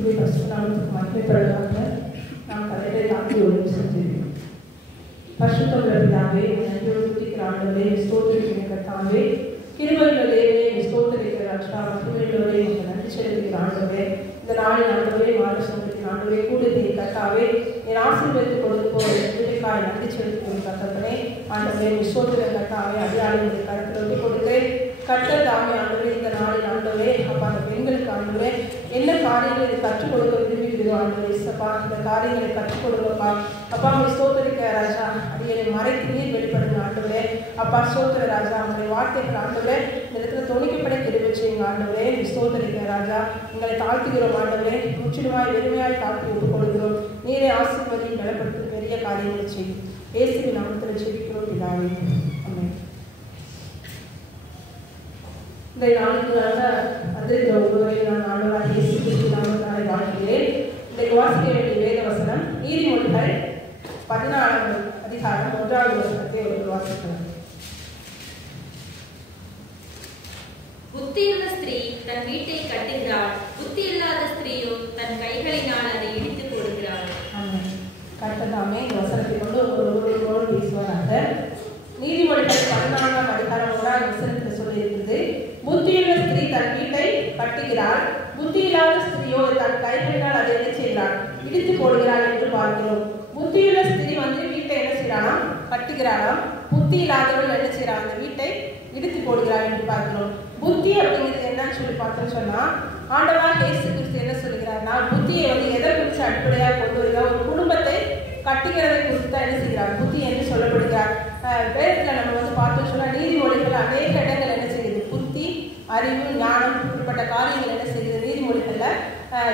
கர்த்தருடைய பரிசுத்த நாமத்துக்கு மகிமைப்படுவதாக நாம் தலையிலே தாக்கி ஒழுங்கு செஞ்சிருக்கோம். பரிசுத்தமுள்ள பிதாவே, நன்றியோடு துதிக்கிற ஆண்டவரே, ஸ்தோத்திரிக்கிற கர்த்தாவே, கிருபையுள்ள தேவனே, ஸ்தோத்திரிக்கிற ராஜா, மகிமையுள்ளவரே, உங்களுக்கு நன்றி செலுத்துகிற ஆண்டவரே, இந்த நாளின் ஆண்டவரே, மாத சங்கத்தின் ஆண்டவரே, கூடுதல் கர்த்தாவே, என் ஆசீர்வதித்து கொடுப்போம் விடுதலைக்காய் நன்றி செலுத்துகிற கர்த்தனே, ஆண்டவரே, ஸ்தோத்திர கர்த்தாவே, அதிகாரிகளுடைய கருத்தில் ஒட்டி கொடுக்கிறேன். கர்த்தர் தாமே ஆண்டவரே, இந்த நாளில் ஆண்டவரே, அப்பா அந்த பெண்களுக்கு ஆண்டவரே என்ன காரியங்களை இது கற்றுக் கொடுக்க விரும்புகிறதோ ஆண்டவரே, அப்பா இந்த காரியங்களை கற்றுக் கொடுங்கப்பா. அப்பா உங்களை ஸ்தோத்திரிக்க ராஜா, அடியை மறைத்து நீர் வெளிப்படுங்க ஆண்டவரே. அப்பா ஸ்தோத்திர ராஜா, உங்களுடைய வார்த்தைகள் ஆண்டவரே இந்த இடத்துல துணிக்கப்பட கிருபை செய்யுங்க ஆண்டவரே. ஸ்தோத்திரிக்க ராஜா, உங்களை தாழ்த்துகிறோம் ஆண்டவரே, முற்றிலுமாய் வெறுமையாய் தாழ்த்தி ஒப்புக் கொடுக்கிறோம். நீரே ஆசீர்வதியும் பலப்படுத்தும் பெரிய காரியங்களை செய்யும். இயேசுவின் நாமத்தில் ஜெபிக்கிறோம் பிதாவே, ஆமென். இந்த நாளுக்காக வந்திருக்கிற ஒருவரை நான் ஆண்டவராகிய இயேசு கிறிஸ்து நாமத்தினாலே வாழ்கிறேன். இன்றைக்கு வாசிக்க வேண்டிய வேத வசனம் நீதிமொழிகள் 14 அதிகாரம் 1வது வசனத்தை ஒரு வாசிக்கலாம். புத்தியுள்ள ஸ்திரீ தன் வீட்டை கட்டுகிறாள், புத்தி இல்லாத ஸ்திரீயோ தன் கைகளினால் அதை இடித்து போடுகிறாள். கர்த்ததாமே இந்த வசனத்தை கொண்டு ஒருவரோடு பேசுவாராக. நீதிமொழிகள் 14 அதிகாரம் 1வது வசனத்தில் சொல்லியிருக்கிறது, புத்தியுள்ள ஸ்திரீ தன் வீட்டை கட்டுகிறாள், புத்தி இல்லாத ஸ்திரீயோ தன் கைகளினால் அதை என்ன செய்கிறாள், இடித்து போடுகிறாள் என்று பார்க்கிறோம். புத்தியுள்ள ஸ்திரீ வீட்டை என்ன செய்யறாளாம், கட்டுகிறாளாம். புத்தி இல்லாதவர்கள் என்ன செய்யறாங்க, அந்த வீட்டை இடித்து போடுகிறாள் என்று பார்க்கிறோம். புத்தி அப்படிங்கிறது என்னன்னு சொல்லி பார்த்தோம்னு சொன்னா, ஆண்டவராகிய இயேசு கிறிஸ்து என்ன சொல்கிறார்னா, புத்தியை எதை குறித்து அடிப்படையாக கொண்டு வருகிறார், ஒரு குடும்பத்தை கட்டுகிறதை குறித்து தான் என்ன செய்கிறார், புத்தி என்று சொல்லப்படுகிறார். வேதத்துல நம்ம பார்த்தோம் சொன்னா, நீதிமொழிகள் அநேக இடங்கள் என்ன செய்யுது, புத்தி, அறிவு, ஞானம் இப்படிப்பட்ட காரியங்கள் என்ன செய்யுது, நீதிமொழிகள்ல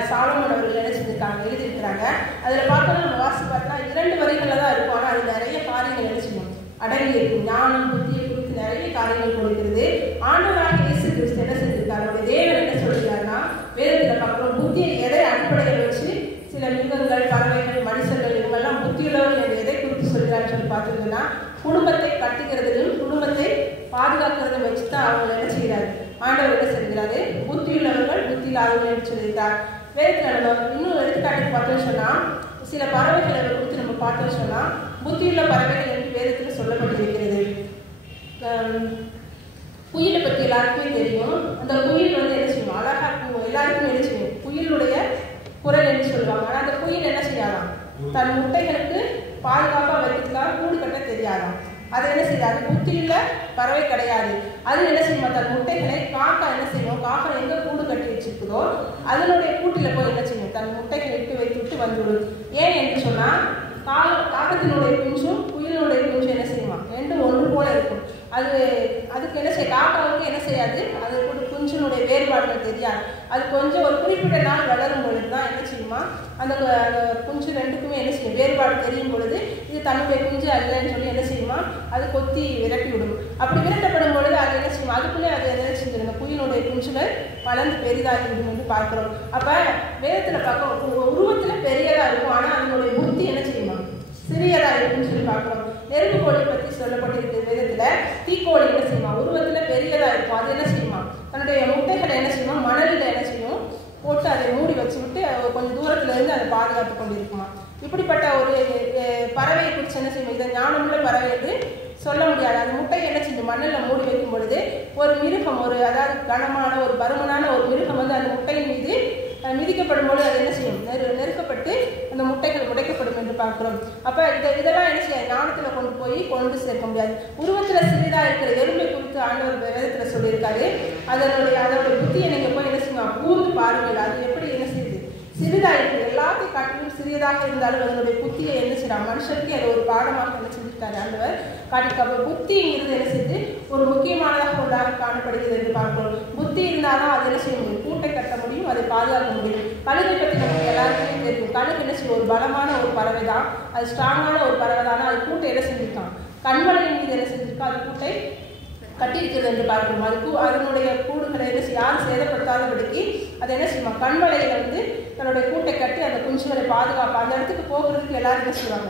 சாலமோன் அவர்கள் என்ன செஞ்சிருக்காங்க, எழுதியிருக்கிறாங்க. அதுல பார்த்தோம்னா நம்ம வாசி பார்த்தா 2 வரிகள்ல தான் இருக்கும், ஆனா அது நிறைய காரியங்கள் என்ன செய்யும், அடங்கி இருக்கும். ஞானம், புத்தியை குறித்து நிறைய காரியங்கள் கொடுக்கிறது. ஆண்டவராகிய இயேசு கிறிஸ்து என்ன செஞ்சிருக்காரு, அவருடைய தேவன் என்ன சொல்கிறாருன்னா, வேதத்துல பார்க்கிறோம், புத்தியை எதை அடிப்படையில் வச்சு சில மிருகங்கள், பறவைகள், மனுஷர்கள் இவங்கெல்லாம் புத்தியுள்ளவர்கள் எதை குறித்து சொல்கிறான்னு சொல்லி பார்த்தீங்கன்னா, குடும்பத்தை கட்டுகிறதையும் குடும்பத்தை பாதுகாக்கிறதை வச்சுதான் அவங்க என்ன செய்கிறாரு, ஆண்டவர் என்ன செய்கிறாரு, புத்தியுள்ளவர்கள் புத்தி இல்லாதவர்கள் என்று சொல்லியிருக்கார். வேதத்துல நம்ம இன்னும் எடுத்துக்காட்டுக்கு பார்த்தோம் சொன்னா, சில பறவைகளை குறித்து நம்ம பார்த்தோம் சொன்னா, புத்தியுள்ள பறவைகள் என்று வேதத்துல சொல்லப்பட்டிருக்கிறது. குயிலை பற்றி எல்லாருக்குமே தெரியும். அந்த குயில் என்ன செய்யும், அழகா எல்லாருக்குமே என்ன செய்யும், குயிலுடைய குரல் என்று சொல்லுவாங்க. ஆனா அந்த குயில் என்ன செய்யாதான், தன் முட்டைகளுக்கு பாதுகாப்பா வைக்கிறதுக்காக கூடு கட்ட தெரியாதான். அது என்ன செய்யாது, புத்தியுள்ள பறவை கிடையாது. அது என்ன செய்யுமா, தன் முட்டைகளை காக்கா என்ன செய்யும், காக்கா எங்க கூடு கட்டி வச்சிருக்குதோ அதனுடைய கூட்டில போய் என்ன செய்யும், தன் முட்டைகளை இட்டு வைத்து விட்டு வந்துவிடும். ஏன் என்று சொன்னா, காகத்தினுடைய குஞ்சும் குயிலுடைய குஞ்சும் என்ன செய்யுமா, 2 ஒன்று போல இருக்கும். அதுக்கு என்ன செய்ய, காக்காவுக்கு என்ன செய்யாது, அது குஞ்சினுடைய வேறுபாடுகள் தெரியாது. அது கொஞ்சம் ஒரு குறிப்பிட்ட நாள் வளரும் பொழுது தான் என்ன செய்யுமா, அந்த குஞ்சு 2க்குமே என்ன செய்யும், வேறுபாடு தெரியும் பொழுது இது தன்னுடைய குஞ்சு அல்லன்னு சொல்லி என்ன செய்யுமா, அது கொத்தி விரட்டி விடும். அப்படி விரட்டப்படும் பொழுது அது என்ன செய்யும், அதுக்குள்ளே அது என்ன செஞ்சிருந்த குயிலுடைய குஞ்சுகள் வளர்ந்து பெரிதாகி விடும் என்று பார்க்கிறோம். அப்ப வேதத்துல பார்க்க உருவத்துல பெரியதா இருக்கும், ஆனா அதனுடைய புத்தி என்ன செய்யுமா, சிறியதா இருக்குன்னு சொல்லி பார்க்கிறோம். நெருப்பு கோழி பற்றி சொல்லப்பட்டிருக்கிற வேதத்துல, தீக்கோழி என்ன செய்யுமா, உருவத்துல பெரியதா இருக்கும். அது என்ன செய்யுமா, தன்னுடைய முட்டைகளை என்ன செய்யுமா, மணலில் என்ன செய்யும் போட்டு அதை மூடி வச்சு விட்டு கொஞ்சம் தூரத்துல இருந்து அதை பாதுகாத்து கொண்டிருக்குமா. இப்படிப்பட்ட ஒரு பறவையை குறித்து என்ன செய்யும், இதை ஞானமுள்ள பறவை என்று சொல்ல முடியாது. அது முட்டை என்ன செய்யும், மண்ணில் மூடி வைக்கும் பொழுது ஒரு மிருகம், அதாவது கனமான ஒரு பருமனான ஒரு மிருகம் அந்த முட்டையின் மீது மிதிக்கப்படும் போது அது என்ன செய்யும், நெருக்கப்பட்டு அந்த முட்டைகள் உடைக்கப்படும் என்று பார்க்கிறோம். அப்ப இதெல்லாம் என்ன செய்ய, ஞானத்துல கொண்டு சேர்க்க முடியாது. உருவத்துல சிறிதா இருக்கிற எறும்பை குறித்து ஆண்டவர் வேதத்துல சொல்லியிருக்காரு. அதோட புத்தியை நீங்க போய் என்ன செய்யணும், கூர்ந்து பாருங்கள், அது எப்படி என்ன செய்யுது, சிறிதா இருக்கு. எல்லாத்தையும் காட்டிலும் சிறியதாக இருந்தாலும் அதனுடைய புத்தியை என்ன செய்யலாம், மனுஷருக்கு அதை ஒரு பாடமாக என்ன செஞ்சிருக்காரு ஆண்டவர் காட்டிருக்காரு. புத்திங்கிறது என்ன செய்யுது, ஒரு முக்கியமானதாக ஒன்றாக காணப்படுகிறது என்று பார்க்கிறோம். புத்தி இருந்தாலும் அது என்ன செய்ய முடியும், கூட்டை கட்ட முடியும், அதை பாதுகாக்க முடியும். கழுகை பற்றி நமக்கு எல்லாருக்குமே தெரியும். கழுகு என்ன செய்யும், ஒரு பலமான ஒரு பறவை தான், அது ஸ்ட்ராங்கான ஒரு பறவை தானே. அது கூட்டை என்ன செஞ்சிருக்கான், கண்வளையின் மீது என்ன செஞ்சிருக்கா, அது கூட்டை கட்டியிருக்கிறது என்று பார்க்கணும். அதனுடைய கூடுகளை என்ன செய்ய, யாரும் சேதப்படுத்தாதபடிக்கு அதை என்ன செய்யுமா, கண்வளையில தன்னுடைய கூட்டை கட்டி அந்த குஞ்சுகளை பாதுகாப்பா. அந்த இடத்துக்கு போகிறதுக்கு எல்லாரும் என்ன செய்வாங்க,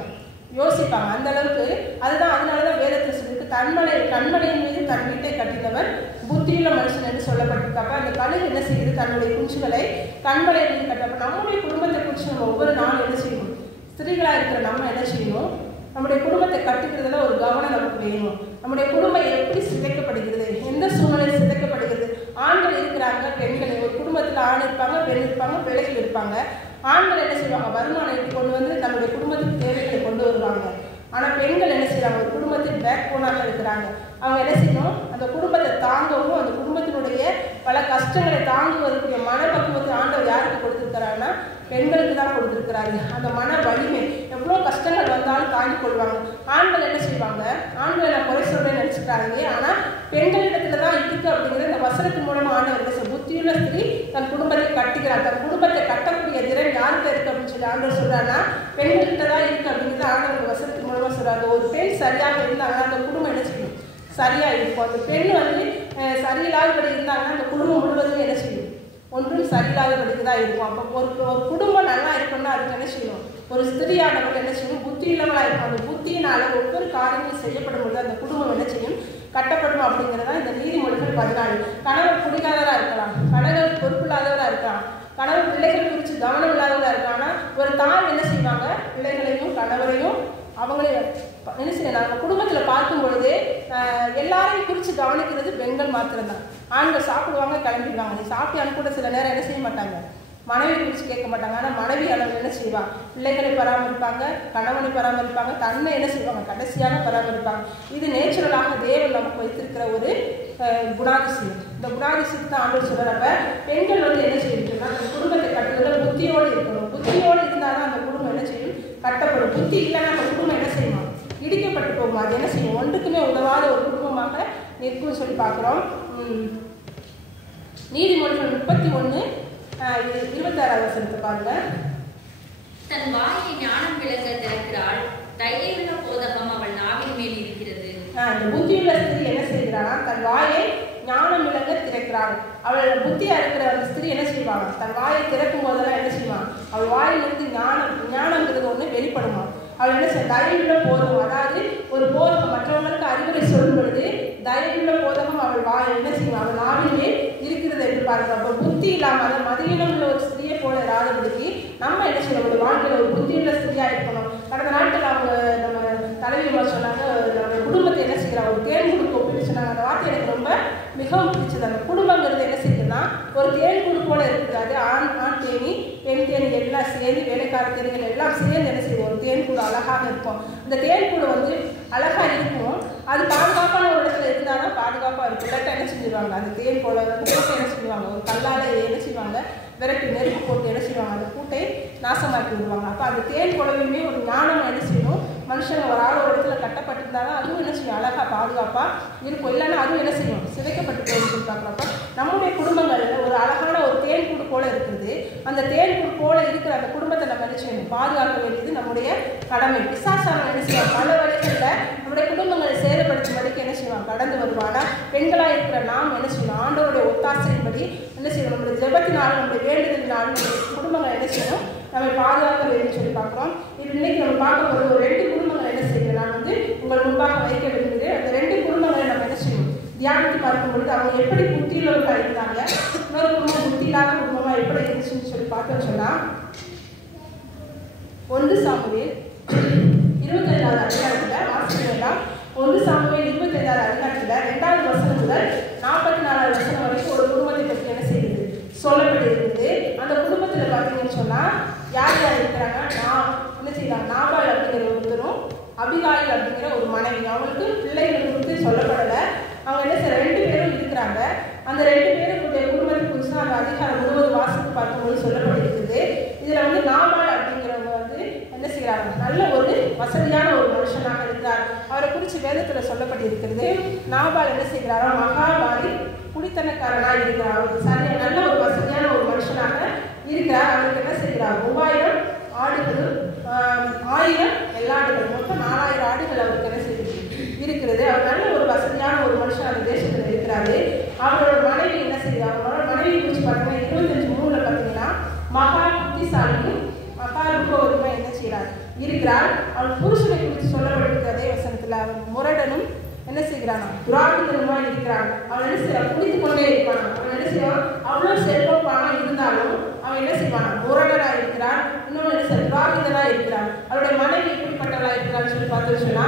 யோசிப்பாங்க. அந்த அளவுக்கு அதுதான், அதனாலதான் வேதத்தில் சொல்லிட்டு கண்மலையின் மீது தன் வீட்டை கட்டினவர் புத்தியுள்ள மனுஷன் என்று சொல்லப்பட்டிருக்கப்ப அந்த கழுகு என்ன செய்யுது? தன்னுடைய குஞ்சுகளை கண்மலை மீது கட்டப்ப நம்முடைய குடும்பத்தை குறித்து நம்ம ஒவ்வொரு நாளும் என்ன செய்யணும்? ஸ்திரீகளாக இருக்கிற நம்ம என்ன செய்யணும்? நம்முடைய குடும்பத்தை கட்டுக்கிறதுல ஒரு கவனம் நமக்கு வேணும். நம்முடைய குடும்பம் எப்படி சிதைக்கப்படுகிறது, எந்த சூழ்நிலையில் சிதைக்கப்படுகிறது? ஆண்கள் இருக்கிறாங்க, பெண்கள். ஒரு குடும்பத்தில் ஆண் இருப்பாங்க, பெண் இருப்பாங்க, பிள்ளைகள் இருப்பாங்க. ஆண்கள் என்ன செய்வாங்க? வருமானம் ஈட்டி கொண்டு வந்து தன்னுடைய குடும்பத்துக்கு தேவைகளை கொண்டு வருவாங்க. ஆனால் பெண்கள் என்ன செய்யறாங்க? ஒரு குடும்பத்தின் பேக் போனாக இருக்கிறாங்க. அவங்க என்ன செய்யணும்? அந்த குடும்பத்தை தாங்கவும் அந்த குடும்பத்தினுடைய பல கஷ்டங்களை தாங்குவதற்குரிய மனப்பக்குவத்தை ஆண்டவர் யாருக்கு கொடுத்துருக்கிறாருன்னா பெண்களுக்கு தான் கொடுத்துருக்கிறாரு. அந்த மன வலிமை எவ்வளோ கஷ்டங்கள் வந்தாலும் தாங்கிக் கொள்வாங்க. ஆண்கள் என்ன செய்வாங்க? ஆண்களை நான் குறை சொல்றேன்னு நினைச்சுக்கிறாங்க. ஆனால் பெண்களிடத்துல தான் இருக்கு அப்படிங்கிறது இந்த வசனத்தின் மூலமா ஆண்டவர் புத்தியுள்ள ஸ்திரீ தன் குடும்பத்தை கட்டுகிறார். தன் குடும்பத்தை கட்டக்கூடிய திறன் யாருக்கு இருக்கு அப்படின்னு சொல்லி ஆண்டவர் சொல்றாருன்னா பெண்கள்கிட்ட தான் இருக்கு அப்படிங்கிறது ஆண்டவர் வசனத்தின் மூலமா சொல்றாங்க. ஒரு பெண் சரியாக இருந்தாங்கன்னா அந்த குடும்பம் என்ன செய்யும்? சரியா இருக்கும். அந்த பெண் சரியில்லாதபடி இருந்தாங்கன்னா அந்த குடும்பம் முழுவதும் என்ன செய்யும்? ஒன்றும் சரியில்லாதபடிக்கு தான் இருக்கும். அப்போ ஒரு குடும்பம் நல்லா இருக்கணும்னா அதுக்கு என்ன செய்யணும்? ஒரு ஸ்திரீயானவர்கள் என்ன செய்யும்? புத்தி இல்லாமலா இருக்கும். அந்த புத்தியினால ஒவ்வொரு காரியங்களும் செய்யப்படும் பொழுது அந்த குடும்பம் என்ன செய்யும்? கட்டப்படும் அப்படிங்கிறதா இந்த நீதிமொழிகள் 14. கணவர் குடிகாரராக இருக்கலாம், கணவர் பொறுப்பில்லாதவராக இருக்கலாம், கணவர் பிள்ளைகள் குறித்து கவனம் இல்லாதவராக இருக்காங்க. ஒரு தாய் என்ன செய்வாங்க? பிள்ளைகளையும் கணவரையும் அவங்களையும் என்ன செய்ய நாங்கள் குடும்பத்தில் பார்க்கும் பொழுது எல்லாரையும் குறித்து கவனிக்கிறது பெண்கள் மாத்திரம்தான். ஆண்கள் சாப்பிடுவாங்க, கிளம்பிடுவாங்க. நீ சாப்பிட்டு கூட சில நேரம் என்ன செய்ய மாட்டாங்க? மனைவி குறித்து கேட்க மாட்டாங்க. ஆனால் மனைவி அளவில் என்ன செய்வாங்க? பிள்ளைகளை பராமரிப்பாங்க, கணவனை பராமரிப்பாங்க, தன்னை என்ன செய்வாங்க? கடைசியாக பராமரிப்பாங்க. இது நேச்சுரலாக தேவன் நமக்கு வைத்திருக்கிற ஒரு குணாதிசயம். இந்த குணாதிசயத்தை ஆண்டவர் சொல்றப்ப பெண்கள் என்ன செய்யணும்னா அந்த குடும்பத்தை கட்டுறதுல புத்தியோடு இருக்கணும். புத்தியோடு இருந்தால் தான் அந்த குடும்பம் என்ன செய்யும்? கட்டப்படும். புத்தி இல்லைன்னா அந்த குடும்பம் என்ன செய்யணும்? இடிக்கப்பட்டு போகும். அது என்ன செய்யும்? ஒன்றுக்குமே உதவாத ஒரு குடும்பமாக நிற்கும் சொல்லி பார்க்குறோம். நீதிமொழிகள் 31:26 வசனத்தை பாருங்க. தன் வாயை ஞானம் விளங்க திறக்கிறாள், தைரியமுள்ள போதகம் அவள் நாவின் மேல் இருக்கிறது. இந்த புத்தியுள்ள ஸ்திரீ என்ன செய்கிறானா? தன் வாயை ஞானம் விளங்க திறக்கிறாள். அவள் புத்தியா இருக்கிற அந்த ஸ்திரீ என்ன செய்வாங்க? தன் வாயை திறக்கும் போதெல்லாம் என்ன செய்வாங்க? அவள் வாயிலிருந்து ஞானம்ங்கிறது ஒன்று வெளிப்படுமா? அவள் என்ன செய்ய? தயவுள்ள போதகம், அதாவது ஒரு போதகம் மற்றவங்களுக்கு அறிவுரை சொல்லும் பொழுது தயவுள்ள போதகம் அவள் வாய் என்ன செய்வாங்க? அவள் நாவிலே இருக்கிறது என்று பார்க்கிறோம். அப்போ புத்தி இல்லாமல் அதை மதியினம் உள்ள ஒரு ஸ்திரியை போல இராதபடிக்கு நம்ம என்ன செய்யணும்? ஒரு வாழ்க்கையில் ஒரு புத்தியுள்ள ஸ்திரியா இருக்கணும். கடந்த நாட்கள் அவங்க நம்ம தலைவியமா சொன்னாங்க, நம்ம குடும்பத்தை என்ன செய்யலாம்? ஒரு தேன் குடுக்கு ஒப்பிட்டு சொன்னாங்க. அந்த வார்த்தை எனக்கு ரொம்ப மிகவும் பிடிச்சது. அந்த குடும்பங்கிறது என்ன செய்யுதுன்னா ஒரு தேன் குடு போல இருக்குது. அது ஆண் தேனி, பெண் தேனி எல்லாம் சேர்ந்து, வேலைக்கார தேனிகள் எல்லாம் சேர்ந்து என்ன செய்வோம்? ஒரு தேன் கூடு அழகாக இருக்கும். அந்த தேன் கூடு அழகா இருக்கும். அது பாதுகாப்பான ஒரு இடத்துல இருந்தாலும் பாதுகாப்பாக இருக்கும். இல்லாட்டா என்ன செஞ்சுருவாங்க? அந்த தேன் போல போட்டு என்ன செய்வாங்க? ஒரு கல்லால் என்ன செய்வாங்க? விரட்டி நெருப்பு போட்டு என்ன செய்வாங்க? அந்த கூட்டை நாசமாக்கி விடுவாங்க. அப்போ அந்த தேன் குழவையுமே ஒரு ஞானம் என்ன செய்யணும்? மனுஷங்க ஒரு ஆள் ஒரு இடத்துல கட்டப்பட்டிருந்தாலும் அதுவும் என்ன செய்யும்? அழகாக பாதுகாப்பாக இருக்கும். இல்லைன்னா அதுவும் என்ன செய்யும்? சிதைக்கப்பட்டு போயின்னு பார்க்குறப்ப நம்முடைய குடும்பங்களில் ஒரு அழகான ஒரு தேன் கூடு போல இருக்குது. அந்த தேன் கூடு போல இருக்கிற அந்த குடும்பத்தை நம்ம என்ன செய்யணும்? பாதுகாக்க வேண்டியது நம்முடைய கடமை. பிசாசான என்ன செய்வாங்க? பல வழிகளில் நம்முடைய குடும்பங்களை சேதப்படுத்தும் வரைக்கும் என்ன செய்வாங்க? கடந்து வருவானா? பெண்களாக இருக்கிற நாம் என்ன செய்யணும்? ஆண்டவருடைய ஒத்தாசையின்படி என்ன செய்யணும்? நம்முடைய ஜெபத்தினாலும் நம்முடைய வேண்டுதலினாலும் நம்முடைய குடும்பங்களை என்ன செய்யணும்? நம்ம பாதுகாக்க வேண்டும் சொல்லி பார்க்குறோம். இன்னைக்கு நம்ம பார்க்கும்போது ஒரு 2 குடும்பங்களை என்ன செய்யணும்? நான் உங்கள் முன்பாக வைக்க விரும்புகிறேன். அந்த 2 குடும்பங்களை நம்ம என்ன செய்யணும்? தியானித்து பார்க்கும் பொழுது அவங்க எப்படி புத்தியுள்ளவர்களாக இருந்தாங்க, இன்னொரு குடும்பம் புத்தி இல்லாத குடும்பமாக எப்படி இருந்துச்சுன்னு சொல்லி பார்த்தோம்னு சொன்னால் 1 சாமுவேல் 25வது அதிகாரத்தில் வாசிக்கலாம். 1 சாமுவேல் 25வது அதிகாரத்தில் 2வது வசனம் முதல் 44வது வசனம் வரைக்கும் ஒரு குடும்பத்தை பற்றி என்ன செய்யுது? சொல்லப்பட்டிருக்குது. அந்த குடும்பத்தில் பார்த்தீங்கன்னு சொன்னால் யார் யார் இருக்கிறாங்க? என்ன செய்யலாம்? நாபால் அப்படிங்கிற ஒருத்தரும் அபிகாயில் அப்படிங்கிற ஒரு மனைவி. அவங்களுக்கு பிள்ளைகளை குறித்து சொல்லப்படலை. அவங்க என்ன செய்ய 2 பேரும் இருக்கிறாங்க. அந்த 2 பேருடைய குடும்பத்தை குறித்து அந்த அதிகாரம் முழுவதும் வாசித்து பார்க்கும்போது சொல்லப்பட்டிருக்குது. இதில் நாபால் அப்படிங்கிறவங்க என்ன செய்கிறாங்க? நல்ல ஒரு வசதியான ஒரு மனுஷனாக இருந்தார். அவரை குறித்து வேதத்தில் சொல்லப்பட்டிருக்கிறது. நாபால் என்ன செய்கிறாரோ மகாபாரி குடித்தனக்காரனாக இருக்கிறார். அவருக்கு நல்ல ஒரு வசதியான ஒரு மனுஷனாக இருக்கிறார். அவருக்கு என்ன செய்கிறார்? 3000 ஆடுகளும் 1000 வெள்ளாடுகள், மொத்தம் 4000 ஆடுகள் அவருக்கு என்ன செய்யுது? இருக்கிறது. அவர் நல்ல ஒரு வசதியான ஒரு மனுஷன் அந்த தேசத்தில் இருக்கிறாரு. அவரோட மனைவி என்ன செய்கிறார்? அவரோட மனைவி குறித்து பார்த்தீங்கன்னா 25:3 பார்த்தீங்கன்னா மகா புத்திசாலியும் மகா ரூபவருமா என்ன செய்கிறார்? இருக்கிறார். அவள் புருஷனை குறித்து சொல்லப்பட்டிருக்கிற அதே வசனத்தில் அவர் முரடனும் என்ன என்ன செய்கிறானா துராபிதனமாக இருக்கிறான். அவன் என்ன செய்வான் குடித்து கொண்டே இருப்பான். அவன் என்ன செய்வான் அவ்வளோ செல்வம் பணம் இருந்தாலும் அவன் என்ன செய்வான் முரடனாக இருக்கிறான். இன்னொன்று என்ன செய்ய துராபிதனாக இருக்கிறான். அவருடைய மனைவி எப்படிப்பட்டவளாக இருக்கிறான்னு சொல்லி பார்த்து சொன்னா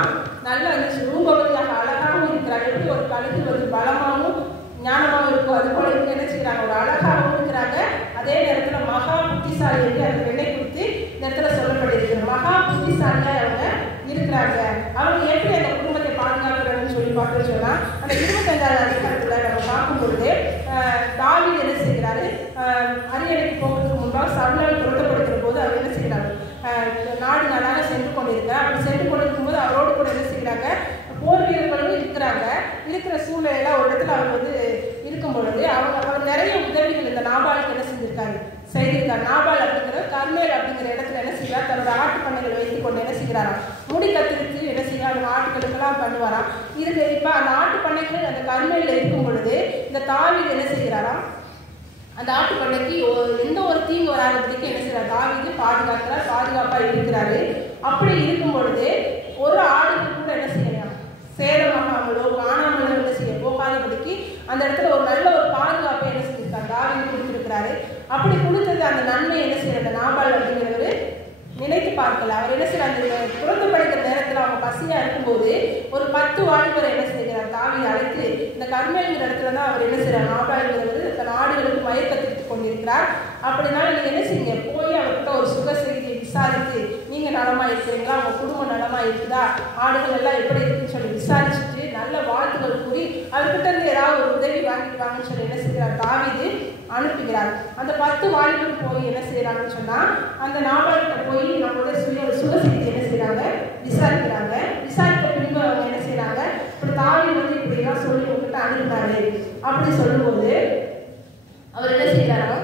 நல்ல ரூபவதியாக அழகாகவும் இருக்கிறான். எப்படி ஒரு கழுகு வந்து பலமாகவும் ஞானமாகவும் இருக்கும் அது போல இருக்கு என்ன செய்யறாங்க ஒரு அழகாகவும் இருக்கிறாங்க. அதே நேரத்தில் மகா புத்திசாலி என்று அந்த பெண்ணை குறித்து இந்த இடத்துல சொல்லப்பட்டிருக்கிறது. மகா புத்திசாலியா அவங்க இருக்கிறாங்க. அவங்க எப்படி அந்த குடும்பத்தை பாதுகாக்கிறாங்கன்னு சொல்லி பார்த்து சொன்னா அந்த 25வது அதிகாரத்தில் நம்ம பார்க்கும்பொழுது தாவீது என்ன செய்கிறாரு அரியணைக்கு போகிறதுக்கு முன்பாக சவுலால் துரத்தப்படுகிற போது அவர் என்ன செய்கிறாரு நாடு நாடாக சென்று கொண்டிருக்கிறார். அப்படி சென்று கொண்டிருக்கும் போது அவரோடு கூட என்ன செய்கிறாங்க போர் வீரர்களும் இருக்கிற சூழ்நிலையில ஒரு இடத்துல அவர் வந்து இருக்கும் பொழுது அவர் நிறைய உதவிகள் இந்த நாபாலுக்கு என்ன செஞ்சிருக்காரு செய்திருக்காரு. நாபால் அப்படிங்கிற கர்மேல் அப்படிங்கிற இடத்துல என்ன செய்யறார் தன்னோட ஆட்டு பண்ணைகளை வைத்துக் கொண்டு என்ன செய்கிறாராம் முடி கத்திரித்து என்ன செய்யறாரு ஆட்டுகளுக்கெல்லாம் பண்ணுவாராம். இதுக்கு இப்ப அந்த ஆட்டு பண்ணைகள் அந்த கர்மேல இருக்கும் பொழுது இந்த தாவீது என்ன செய்கிறாராம் அந்த ஆட்டு பண்ணைக்கு எந்த ஒரு தீங்கு வராதபடிக்கு என்ன செய்யறாரு தாவீது பாதுகாப்பா இருக்கிறாரு. அப்படி இருக்கும் பொழுது ஒரு ஆடுக்கு கூட என்ன செய்யறாங்க சேதமாகாமலோ காணாமலோ என்ன செய்ய போகாதபடிக்கு அந்த இடத்துல ஒரு நல்ல ஒரு பாதுகாப்பை என்ன செஞ்சிருக்காரு தாவீது கொடுத்திருக்கிறாரு. அப்படி கொடுத்தது அந்த நன்மை என்ன செய்யறது நாபால் அப்படிங்கிறவரு நினைத்து பார்க்கல. அவர் என்ன செய்யற அந்த துறந்தப்படுகிற நேரத்தில் அவங்க பசியா இருக்கும்போது ஒரு 10 வாலிபரை என்ன செய்கிறார் தாவீது அழைத்து இந்த கர்மேல்ங்கிற இடத்துல தான் அவர் என்ன செய்யறார் நாபால்ங்கிறவர் தன் ஆடுகளுக்கு மயக்கத்திட்டுக் கொண்டிருக்கிறார். அப்படினால நீங்க என்ன செய்யுங்க போய் அவர்கிட்ட ஒரு சுக செய்தியை விசாரித்து நீங்க நலமா இருக்கிறீங்களா உங்க குடும்பம் நலமா இருக்குதா ஆடுகள் எல்லாம் எப்படி இருக்குன்னு சொல்லி விசாரிச்சுட்டு நல்ல வாழ்த்துக்கள் கூறி அவர்கிட்ட இருந்து ஏதாவது ஒரு உதவி வாங்கிட்டு வாங்கன்னு சொல்லி என்ன செய்கிறார் தாவீது அனுப்புகிறார். அந்த 10 வாலிபர் போய் என்ன செய்யறாங்கன்னு சொன்னா அந்த நாபால்கிட்ட போய் நம்மளோட சுக செய்தி என்ன செய்யறாங்க விசாரிக்கிறாங்க. விசாரித்த பின்பு அவங்க என்ன செய்யறாங்க இப்படி தாவீது வந்து இப்படி எல்லாம் சொல்லி உங்ககிட்ட அனுப்பினாரு அப்படி சொல்லும்போது அவர் என்ன செய்யறாரோ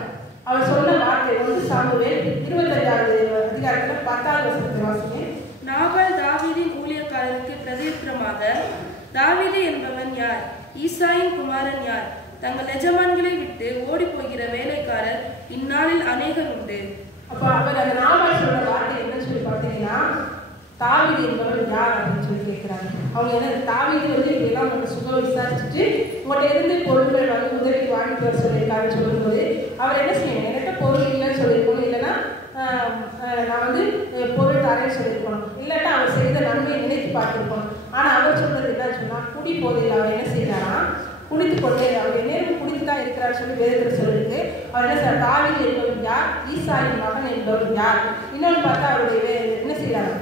அவர் சொன்ன வார்த்தை வந்து சாமுவேல் 25வது அதிகாரத்துல 10வது வசனத்தை வாசிங்க. நாபால் தாவீதின் ஊழியக்காரருக்கு பிரதியுத்தரமாக தாவீது என்பவன் யார் ஈசாயின் குமாரன் யார் தங்கள் எஜமான்களை விட்டு ஓடி போகிற வேலைக்காரர் இந்நாளில் அநேகர் உண்டு. அப்ப அவர் அந்த நாபால் சொல்ற வார்த்தை என்னன்னு சொல்லி பார்த்தீங்கன்னா தாவீது என்பவன் யார் அப்படின்னு சொல்லி கேட்கிறாங்க. அவங்க என்ன தாவீது வந்து இப்படிலாம் உங்க சுகம் விசாரிச்சுட்டு உங்கள்கிட்ட இருந்து பொருட்கள் வந்து உதவி வாங்கிட்டு வர சொல்லியிருக்காருன்னு சொல்லும்போது அவர் என்ன செய்யணும் என்கிட்ட பொருள் இல்லைன்னு சொல்லியிருக்கணும் இல்லைன்னா நான் வந்து பொருள் தரேன்னு சொல்லியிருக்கணும் இல்லாட்டா அவர் செய்த நன்மையை நினைத்து பார்த்துருக்கணும். ஆனா அவர் சொல்றது என்னன்னு சொன்னா குடி போதையில் அவர் என்ன செய்யறாரா குடித்து கொண்டே அவர் நேரம் குடித்து தான் இருக்கிறார் சொல்லி வேதத்தில் சொல்லிருக்கு. அவர் என்ன செய்யறார் தாவீது என்பவன் யார் ஈசாயின் மகன் என்பவன் யார். இன்னொன்று பார்த்தா அவருடைய என்ன செய்யறாரு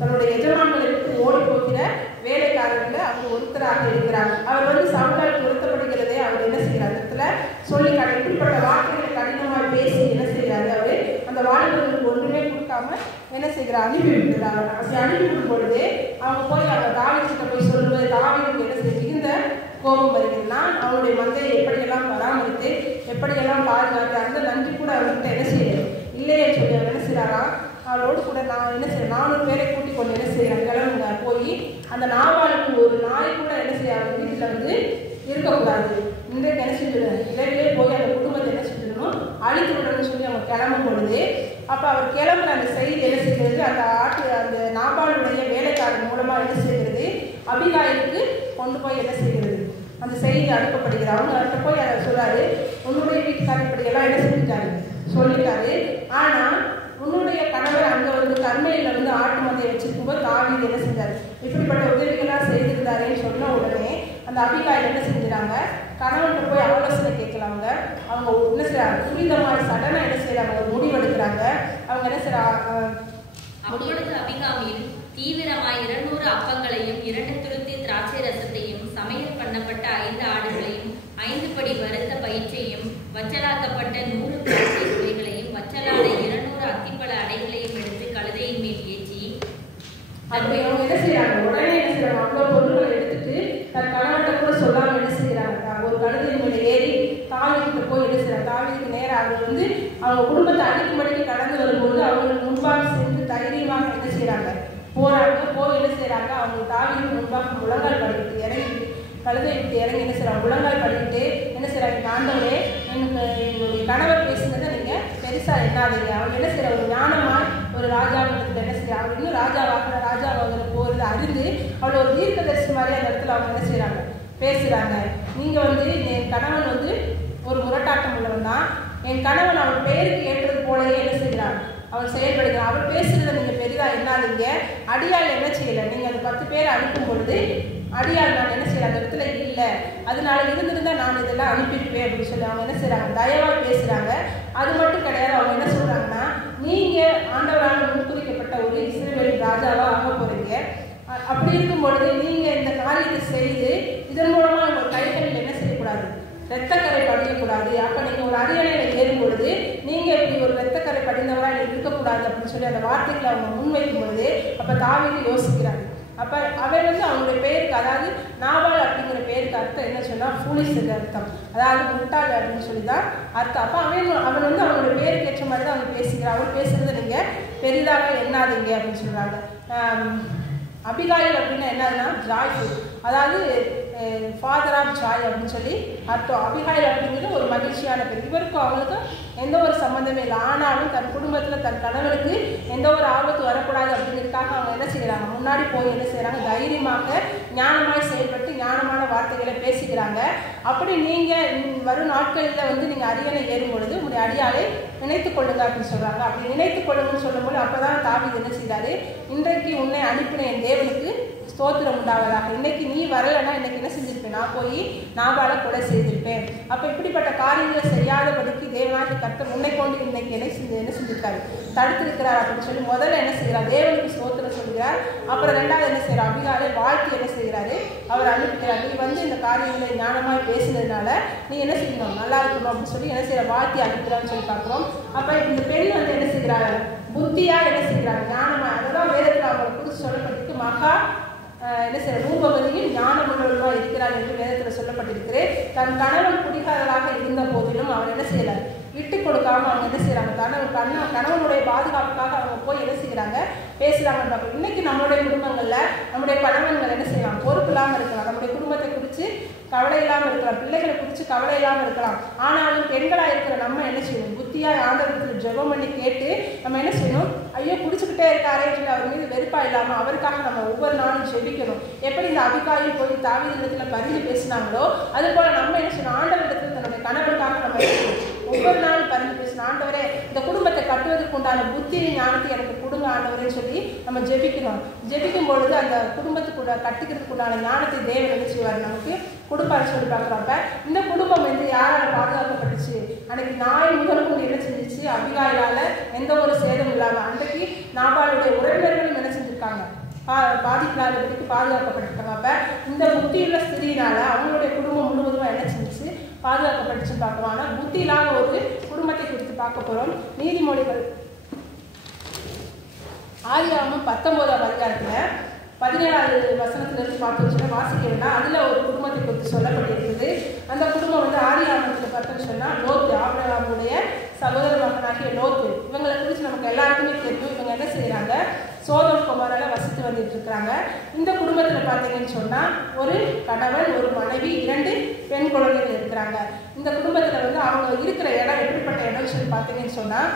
தன்னுடைய எஜமான்களை விட்டு ஓடி போகிற வேலைக்காரர்கள் அவர் ஒருத்தராக இருக்கிறார். அவர் வந்து சவுலால் துரத்தப்படுகிறதே அவர் என்ன செய்யறார் இடத்துல சொல்லி இப்படிப்பட்ட வார்த்தைகளை கடினமாக பேசி என்ன செய்யறாரு அவரு அந்த வாலிபர்களுக்கு ஒன்றுமே கொடுக்காம என்ன செய்கிறார் அனுப்பி விட்டுறாங்க. அப்படி அனுப்பி விடும் பொழுது அவங்க போய் அவங்க தாவீதுகிட்ட போய் சொல்லும்போது தாவீதுக்கு என்ன செய்ய மிகுந்த கோபம் வருகிறதுனா அவருடைய மந்தையை எப்படியெல்லாம் பராமரித்து எப்படியெல்லாம் பாதுகாத்து அந்த நன்றி கூட அவர்கிட்ட என்ன செய்யறது இல்லையே சொல்லி அவர் என்ன செய்யறாரா அவரோடு கூட நான் என்ன செய்யறேன் 400 பேரை கூட்டிக் கொண்டு என்ன செய்யறேன் கிளம்புங்க போய் அந்த நாபாலுக்கு ஒரு நாய் கூட என்ன செய்ய அவர் வீட்டில் வந்து இருக்கக்கூடாது இன்றைக்கு என்ன செஞ்சிடணும் இடையிலே போய் அந்த குடும்பத்தை என்ன செஞ்சிடணும் அழித்து விடணும்னு சொல்லி அவங்க கிளம்பும் பொழுது அப்போ அவர் கிளம்புற அந்த செய்தி என்ன செய்கிறது அந்த நாபாலுடைய வேலைக்காரன் மூலமா என்ன செய்கிறது அபிகாயிலுக்கு கொண்டு போய் என்ன செய்கிறது அந்த செய்தி அனுப்பப்படுகிறது. அவங்க அவர்கிட்ட போய் அதை சொல்றாரு உன்னுடைய வீட்டுக்காரர் இப்படியெல்லாம் என்ன செஞ்சுட்டாரு சொல்லிட்டாரு. ஆனா உன்னுடைய கணவர் அங்க வந்து கர்மேலில வந்து ஆட்டு மந்தையை வச்சிருக்கும் போது தாவீது என்ன செஞ்சாரு இப்படிப்பட்ட உதவிகள்லாம் செய்திருந்தாருன்னு சொன்ன உடனே அந்த அபிகாயில் என்ன செஞ்சுறாங்க கணவன்கிட்ட போய் ஆலோசனை கேட்கலாங்க. அவங்க என்ன செய்யறாங்க துரிதமாய் சடனா என்ன செய்யறாங்க ஒரு முடிவெடுக்கிறாங்க. அவங்க என்ன செய்யறாங்க அப்பொழுது அபிகாயில் தீவிரமாய் 200 அப்பங்களையும் 2 துருத்தி திராட்சை ரசத்தையும் சமையல் பண்ணப்பட்ட 5 ஆடுகளையும் 5 படி வறுத்த பயிற்சையும் வச்சலாக்கப்பட்ட 100 திராட்சை குலைகளையும் வச்சலான 200 அத்திப்பழ அடைகளையும் எடுத்து கழுதையின் மேல் ஏற்றி அப்படி அவங்க என்ன செய்யறாங்க உடனே என்ன செய்யறாங்க அவ்வளவு பொருட்களை எடுத்துட்டு தன் கணவன்கிட்ட கூட சொல்லாம என்ன செய்யறாங்க ஒரு கழுதையின் மேல ஏறி தாவீதுக்கு போய் என்ன செய்யறாங்க தாவீதுக்கு நேரம் அவங்க வந்து அவங்க குடும்பத்தை அடிக்கும்படிக்கு கடந்து வரும்போது அவங்களுக்கு முன்பாக சென்று தைரியமாக என்ன செய்யறாங்க போறாங்க. போய் என்ன செய்யறாங்க அவங்க தாவீதுக்கு முன்பாக முழங்கால் படிக்கிட்டு இறங்கி கழுதை விட்டு இறங்கி என்ன செய்யறாங்க முழங்கால் படிக்கிட்டு என்ன செய்யறாங்க ஆண்டவரே எனக்கு எங்களுடைய கணவர் பேசுனதை நீங்க பெருசா எண்ணாதீங்க. அவங்க என்ன செய்யற ஒரு ஞானமா ஒரு ராஜாவிடத்துல என்ன செய்யறாங்க இன்னும் ராஜாவாகிற போறது அறிந்து அவளை ஒரு தீர்க்கதரிசி மாதிரி அந்த இடத்துல அவங்க என்ன செய்கிறாங்க, பேசுகிறாங்க. நீங்கள் வந்து என் கணவன் வந்து ஒரு முரட்டாட்டம் உள்ளவன் தான், என் கணவன் அவன் பெயருக்கு ஏற்றது போலவே என்ன செய்கிறான், அவள் செயல்படுகிறான். அவள் பேசுகிறத நீங்கள் பெரிதாக என்னாதீங்க. அடியாள் என்ன செய்யலை, நீங்கள் அந்த 10 பேரை அனுப்பும் பொழுது அடியாள் நான் என்ன செய்யறேன் அந்த இடத்துல இல்லை, அதனால இருந்திருந்தா நான் இதெல்லாம் அனுப்பியிருப்பேன் அப்படின்னு சொல்லி அவங்க என்ன செய்கிறாங்க, தயவாக பேசுகிறாங்க. அது மட்டும் கிடையாது, அவங்க என்ன சொல்கிறாங்கன்னா, நீங்கள் ஆண்டவரால் முன்குறிக்கப்பட்ட ஒரு இஸ்ரவேலின் ராஜாவாக ஆக போகிறீங்க. அப்படி இருக்கும் பொழுது நீங்கள் இந்த காரியத்தை செய்து இதன் மூலமாக உங்கள் கைகளில் என்ன செய்யக்கூடாது, இரத்தக்கரை படியக்கூடாது. அப்போ நீங்கள் ஒரு அரியணையில் ஏறும் பொழுது நீங்கள் இப்படி ஒரு இரத்தக்கரை படிந்தவராக நீங்கள் இருக்கக்கூடாது அப்படின்னு சொல்லி அந்த வார்த்தைகளை அவங்க முன்வைக்கும் பொழுது அப்போ தாவீது யோசிக்கிறாங்க. அப்போ அவன் வந்து அவங்களுடைய பேருக்கு, அதாவது நாபால் அப்படிங்கிற பேருக்கு அர்த்தம் என்ன சொன்னால் ஃபூலிஸ் அர்த்தம், அதாவது முட்டாள் அப்படின்னு சொல்லி தான் அர்த்தம். அப்போ அவன் வந்து அவனுடைய பேருக்கு ஏற்ற மாதிரி தான் அவன் பேசுகிறான். அவன் பேசுகிறத நீங்கள் பெரிதாக எண்ணாதீங்க அப்படின்னு சொல்கிறாங்க. அபிகாயில் அப்படின்னா என்னதுன்னா ஜாய்ஃபுல், அதாவது ஃபாதர் ஆஃப் ஜாய் அப்படின்னு சொல்லி அர்த்தம். அபிகாயில் அப்படிங்கிறது ஒரு மகிழ்ச்சியான பேர். இவருக்கும் அவங்களுக்கும் எந்த ஒரு சம்மந்தமே இல்லை. ஆனாலும் தன் குடும்பத்தில் தன் கணவனுக்கு எந்த ஒரு ஆபத்து வரக்கூடாது அப்படிங்கிறதுக்காக அவங்க என்ன செய்கிறாங்க, முன்னாடி போய் என்ன செய்கிறாங்க, தைரியமாக ஞானமாய் செயல்பட்டு ஞானமான வார்த்தைகளை பேசிக்கிறாங்க. அப்படி நீங்கள் வரும் நாட்களில் வந்து நீங்கள் அரியணை ஏறும் பொழுது உங்களுடைய அடியாளை நினைத்து கொள்ளுங்க அப்படின்னு சொல்கிறாங்க. அப்படி நினைத்து கொள்ளுங்கன்னு சொல்லும்போது அப்போ தான் தாவீது என்ன செய்கிறாரு, இன்றைக்கு உன்னை அனுப்பின என் தேவனுக்கு ஸ்தோத்திரம் உண்டாவதாக. இன்னைக்கு நீ வரலைன்னா இன்னைக்கு என்ன செஞ்சிருப்பேன், நான் போய் நாபாலை கொலை செய்திருப்பேன். அப்போ இப்படிப்பட்ட காரியங்களை செய்யாதபடிக்கு தேவனாகிய கர்த்தர் உன்னை கொண்டு இன்னைக்கு என்ன செஞ்சிருக்காரு, தடுத்திருக்கிறார் அப்படின்னு சொல்லி முதல்ல என்ன செய்கிறார், தேவனுக்கு ஸ்தோத்திரம் சொல்கிறார். அப்புறம் ரெண்டாவது என்ன செய்கிறார், அபிகாலை வாழ்க்கை என்ன செய்கிறாரு, அவர் அனுப்பிக்கிறார். நீ வந்து இந்த காரியங்களை ஞானமாக பேசினதுனால நீ என்ன செய்யணும், நல்லா இருக்கணும் அப்படின்னு சொல்லி என்ன செய்கிற வாழ்க்கை அனுப்புகிறான்னு சொல்லி பார்க்குறோம். அப்போ இந்த பெண் வந்து என்ன செய்கிறாரு, புத்தியாக என்ன செய்கிறாங்க, ஞானமாக, அதெல்லாம் வேதத்தில் அவங்க குறித்து சொல்லப்பட்டிருக்கு. மகா என்ன செய்ய ரூபவதியும் ஞானமுள்ளவருமா இருக்கிறார் என்று வேதத்தில் சொல்லப்பட்டிருக்கிறேன். தன் கணவன் குடிகாரராக இருந்த போதிலும் அவன் என்ன செய்யறார், விட்டு கொடுக்காம அவங்க என்ன செய்யறாங்க, கணவனுடைய பாதுகாப்புக்காக அவங்க போய் என்ன செய்யறாங்க, பேசுறாங்க. இன்னைக்கு நம்மளுடைய குடும்பங்கள்ல நம்முடைய கணவன்கள் என்ன செய்யலாம், பொறுப்பு இல்லாமல் இருக்கலாம், நம்முடைய குடும்பத்தை குறித்து கவலை இல்லாமல் இருக்கலாம், பிள்ளைகளை குறித்து கவலை இல்லாமல் இருக்கலாம். ஆனாலும் பெண்களாக இருக்கிற நம்ம என்ன செய்யணும், புத்தியாக ஆண்டவரத்தில் ஜெபம் பண்ணி கேட்டு நம்ம என்ன செய்யணும், ஐயோ பிடிச்சிக்கிட்டே இருக்காரே சொல்லி அவர் மீது வெறுப்பா இல்லாமல் அவருக்காக நம்ம ஒவ்வொரு நாளும் ஜெபிக்கணும். எப்படி இந்த அபிகாயில் போய் தாவீதிடத்தில் பரிந்து பேசினாங்களோ அது போல நம்ம என்ன செய்யணும், ஆண்டவரிடத்தில் தன்னுடைய கணவனுக்காக நம்ம ஒவ்வொரு நாளும் பரிந்து பேசணும். ஆண்டவரே இந்த குடும்பத்தை கட்டுவதற்கு உண்டான புத்தி ஞானத்தை எனக்கு கொடுங்க ஆண்டவரேன்னு சொல்லி நம்ம ஜெபிக்கணும். ஜெபிக்கும் பொழுது அந்த குடும்பத்துக்குள்ள கட்டிக்கிறதுக்கு உண்டான ஞானத்தை தேவன் என்ன செய்வார், நமக்கு கொடுப்பாரு சொல்லி பார்க்குறப்ப இந்த குடும்பம் வந்து யாரால் பாதுகாக்கப்பட்டுச்சு, அன்னைக்கு நாய் முதலுக்கும் என்ன செஞ்சிச்சு, அபிகாயிலால எந்த ஒரு சேதம் இல்லாமல் அன்றைக்கு நாபாலுடைய உறவினர்களும் என்ன செஞ்சிருக்காங்க, பாதிப்பில்லாதபடிக்கு பாதுகாக்கப்பட்டிருக்காங்க. அப்போ இந்த புத்தியுள்ள ஸ்திரீனால அவங்களுடைய குடும்பம் முழுவதும் என்ன செஞ்சிச்சு, பாதுகாக்கப்பட்டுச்சுன்னு பார்க்கலாம். ஆனால் புத்தி இல்லாத ஒரு குடும்பத்தை குறித்து பார்க்க போகிறோம். நீதிமொழிகள் ஆதியாகமம் 19ஆம் அதிகாரத்தில் 17வது வசனத்திலிருந்து பார்த்தோம்னா வாசிக்க வேண்டாம். அதில் ஒரு குடும்பத்தை குறித்து சொல்லப்பட்டிருக்குது. அந்த குடும்பம் வந்து ஆதியாகமத்தில் பார்த்தோம்னு சொன்னால் லோத்து, ஆபிரகாமுடைய சகோதர மகனாகிய லோத்து. இவங்களை குறித்து நமக்கு எல்லாருக்குமே தெரியும். இவங்க என்ன செய்கிறாங்க, சோதோம் குமாரால வசித்து வந்துட்டு இருக்கிறாங்க. இந்த குடும்பத்தில் பார்த்தீங்கன்னு சொன்னால் ஒரு கணவன், ஒரு மனைவி, 2 பெண் குழந்தைகள் இருக்கிறாங்க. இந்த குடும்பத்தில் வந்து அவங்க இருக்கிற இடம் எப்படிப்பட்ட இடம்னு சொல்லி பார்த்தீங்கன்னு சொன்னால்